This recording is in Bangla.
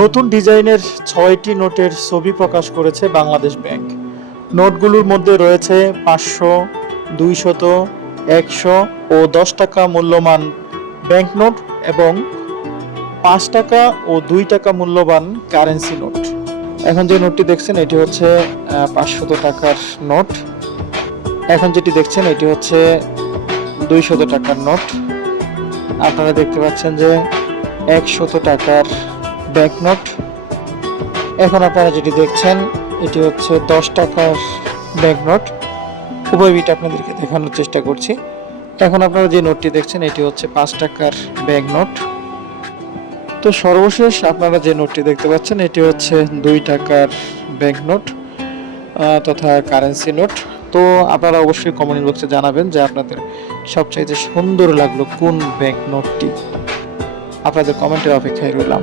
নতুন ডিজাইনের ছয়টি নোটের ছবি প্রকাশ করেছে বাংলাদেশ ব্যাংক। নোটগুলোর মধ্যে রয়েছে পাঁচশো, দুইশত, একশো ও দশ টাকা মূল্যমান ব্যাংক নোট এবং পাঁচ টাকা ও দুই টাকা মূল্যবান কারেন্সি নোট। এখন যে নোটটি দেখছেন, এটি হচ্ছে পাঁচশত টাকার নোট। এখন যেটি দেখছেন, এটি হচ্ছে দুইশত টাকার নোট। আপনারা দেখতে পাচ্ছেন যে একশত টাকার ব্যাংক নোট। এখন আপনারা যেটি দেখছেন এটি হচ্ছে দশ টাকার ব্যাংক নোট। উভয় বিট আপনাদেরকে দেখানোর চেষ্টা করছি। এখন আপনারা যে নোটটি দেখছেন এটি হচ্ছে পাঁচ টাকার ব্যাংক নোট। তো সর্বশেষ আপনারা যে নোটটি দেখতে পাচ্ছেন এটি হচ্ছে দুই টাকার ব্যাংক নোট আহ, তথা কারেন্সি নোট। তো আপনারা অবশ্যই কমেন্ট বক্সে জানাবেন যে আপনাদের সবচাইতে সুন্দর লাগল কোন ব্যাংক নোটটি। আপনাদের কমেন্টের অপেক্ষায় রইলাম।